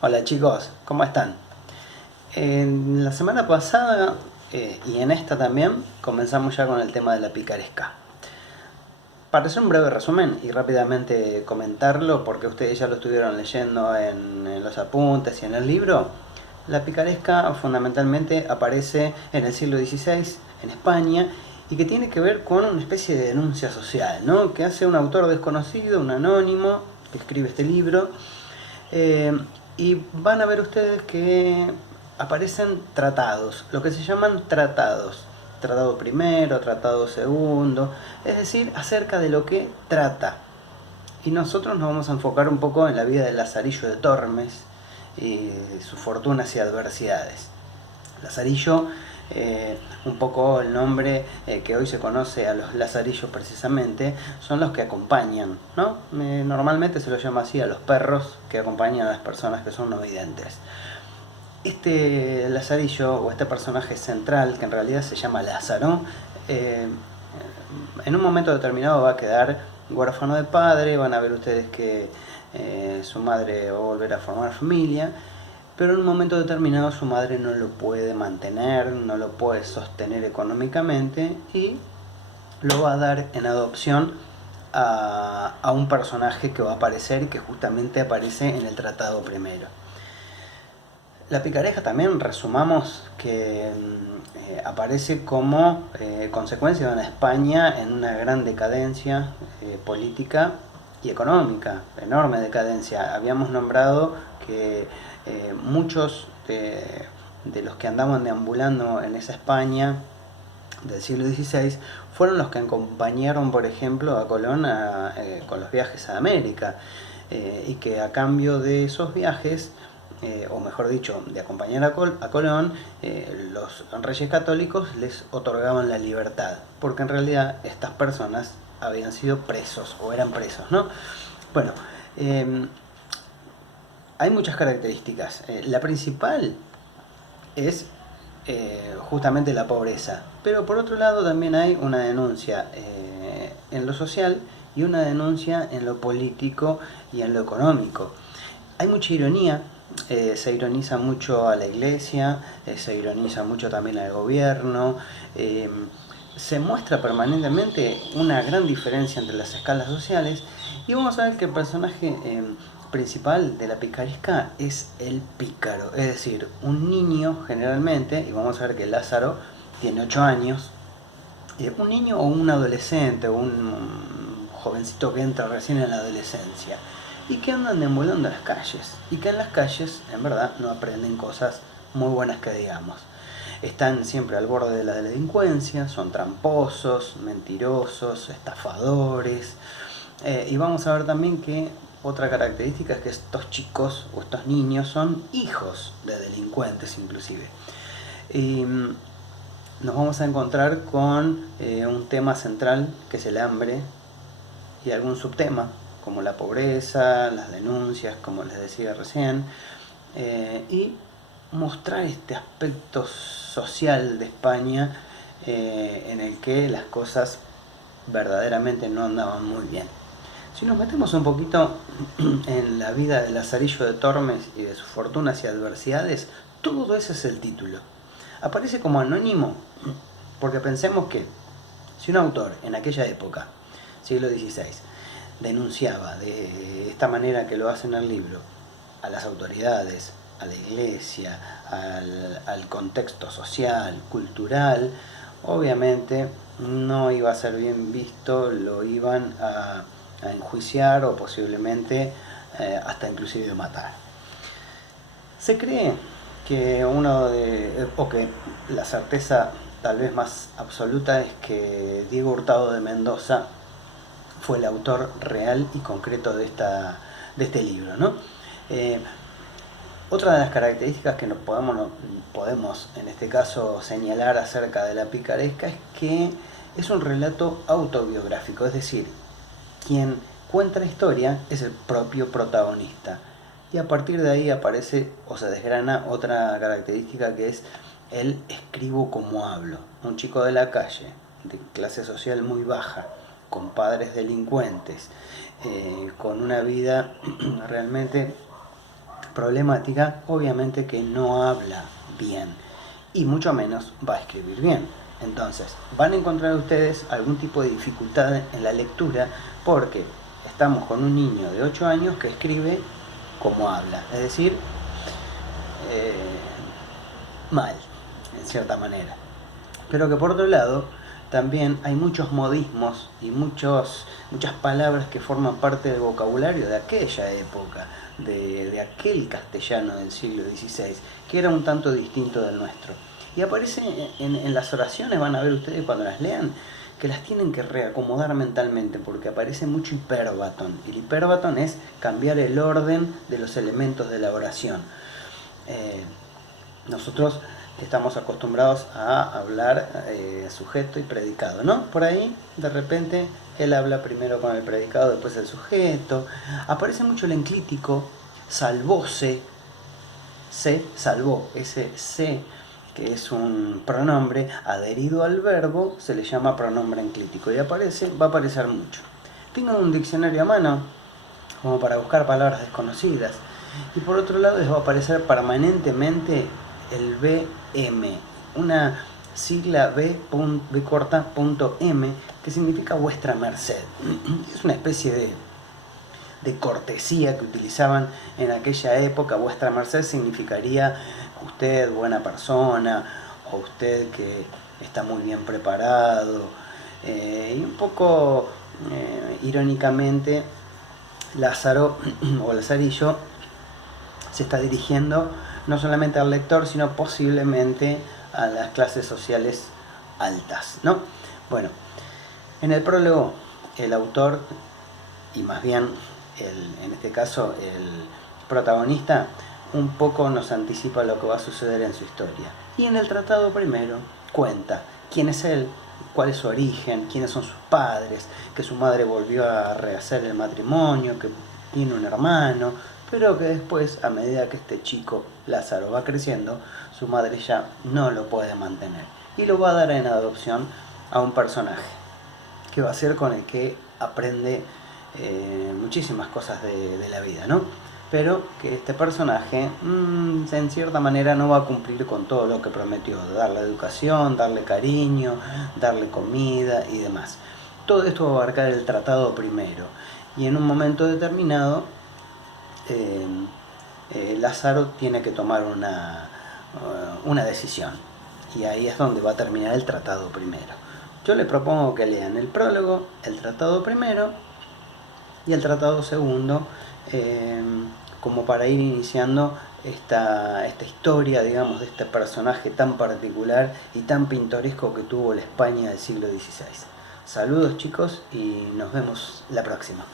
Hola chicos, ¿cómo están? En la semana pasada y en esta también comenzamos ya con el tema de la picaresca. Para hacer un breve resumen y rápidamente comentarlo, porque ustedes ya lo estuvieron leyendo en los apuntes y en el libro, la picaresca fundamentalmente aparece en el siglo XVI en España y que tiene que ver con una especie de denuncia social, ¿no? Que hace un autor desconocido, un anónimo, que escribe este libro. Eh, y van a ver ustedes que aparecen tratados, lo que se llaman tratados. Tratado primero, tratado segundo, es decir, acerca de lo que trata. Y nosotros nos vamos a enfocar un poco en la vida de Lazarillo de Tormes y sus fortunas y adversidades. Lazarillo, un poco el nombre que hoy se conoce a los lazarillos precisamente, son los que acompañan, ¿no? Normalmente se los llama así a los perros que acompañan a las personas que son no videntes. Este lazarillo o este personaje central, que en realidad se llama Lázaro, eh, en un momento determinado va a quedar huérfano de padre, van a ver ustedes que su madre va a volver a formar familia, pero en un momento determinado su madre no lo puede mantener, no lo puede sostener económicamente y lo va a dar en adopción a un personaje que va a aparecer y que justamente aparece en el tratado primero. La picaresca también, resumamos que aparece como consecuencia de una España en una gran decadencia política y económica, enorme decadencia. Habíamos nombrado que muchos de los que andaban deambulando en esa España del siglo XVI fueron los que acompañaron, por ejemplo, a Colón con los viajes a América, y que a cambio de esos viajes, o mejor dicho, de acompañar a Colón, los reyes católicos les otorgaban la libertad, porque en realidad estas personas habían sido presos o eran presos, ¿no? Bueno, eh, hay muchas características. La principal es justamente la pobreza. Pero por otro lado también hay una denuncia en lo social y una denuncia en lo político y en lo económico. Hay mucha ironía, se ironiza mucho a la iglesia, se ironiza mucho también al gobierno, eh, se muestra permanentemente una gran diferencia entre las escalas sociales y vamos a ver que el personaje principal de la picaresca es el pícaro, es decir, un niño generalmente, y vamos a ver que Lázaro tiene 8 años, un niño o un adolescente o un jovencito que entra recién en la adolescencia y que andan deambulando en las calles y que en las calles en verdad no aprenden cosas muy buenas que digamos. Están siempre al borde de la delincuencia, son tramposos, mentirosos, estafadores, y vamos a ver también que otra característica es que estos chicos o estos niños son hijos de delincuentes inclusive. Y nos vamos a encontrar con un tema central que es el hambre y algún subtema como la pobreza, las denuncias, como les decía recién, y mostrar este aspecto social de España en el que las cosas verdaderamente no andaban muy bien. Si nos metemos un poquito en la vida de Lazarillo de Tormes y de sus fortunas y adversidades, todo ese es el título. Aparece como anónimo porque pensemos que si un autor en aquella época, siglo XVI, denunciaba de esta manera que lo hace en el libro a las autoridades, a la iglesia, al contexto social, cultural, obviamente no iba a ser bien visto, lo iban a enjuiciar o posiblemente hasta inclusive matar. Se cree que o que la certeza tal vez más absoluta es que Diego Hurtado de Mendoza fue el autor real y concreto de este libro, ¿no? Eh, Otra de las características que podemos en este caso señalar acerca de la picaresca es que es un relato autobiográfico, es decir, quien cuenta la historia es el propio protagonista. Y a partir de ahí aparece o se desgrana otra característica que es el escribo como hablo. Un chico de la calle, de clase social muy baja, con padres delincuentes, con una vida realmente problemática, obviamente que no habla bien y mucho menos va a escribir bien. Entonces, van a encontrar ustedes algún tipo de dificultad en la lectura porque estamos con un niño de 8 años que escribe como habla, es decir, mal, en cierta manera. Pero que por otro lado, también hay muchos modismos y muchas palabras que forman parte del vocabulario de aquella época, de aquel castellano del siglo XVI, que era un tanto distinto del nuestro. Y aparece en las oraciones, van a ver ustedes cuando las lean, que las tienen que reacomodar mentalmente, porque aparece mucho hipérbaton. El hipérbaton es cambiar el orden de los elementos de la oración. Nosotros estamos acostumbrados a hablar sujeto y predicado, ¿no? Por ahí, de repente, él habla primero con el predicado, después el sujeto. Aparece mucho el enclítico, salvóse, se salvó, ese se, que es un pronombre adherido al verbo, se le llama pronombre enclítico y va a aparecer mucho. Tengan un diccionario a mano, como para buscar palabras desconocidas. Y por otro lado les va a aparecer permanentemente el BM, una sigla B corta punto M, que significa vuestra merced. Es una especie de cortesía que utilizaban en aquella época. Vuestra merced significaría usted buena persona, o usted que está muy bien preparado. Y un poco irónicamente, Lázaro o Lazarillo se está dirigiendo no solamente al lector, sino posiblemente a las clases sociales altas, ¿no? Bueno, en el prólogo el autor, y más bien en este caso el protagonista, un poco nos anticipa lo que va a suceder en su historia. Y en el tratado primero cuenta quién es él, cuál es su origen, quiénes son sus padres, que su madre volvió a rehacer el matrimonio, que tiene un hermano, pero que después, a medida que este chico Lázaro va creciendo, su madre ya no lo puede mantener y lo va a dar en adopción a un personaje que va a ser con el que aprende muchísimas cosas de la vida, ¿no? Pero que este personaje en cierta manera no va a cumplir con todo lo que prometió, darle educación, darle cariño, darle comida y demás. Todo esto va a abarcar el tratado primero, y en un momento determinado Lázaro tiene que tomar una decisión, y ahí es donde va a terminar el tratado primero. Yo les propongo que lean el prólogo, el tratado primero y el tratado segundo, como para ir iniciando esta historia, digamos, de este personaje tan particular y tan pintoresco que tuvo la España del siglo XVI. Saludos, chicos, y nos vemos la próxima.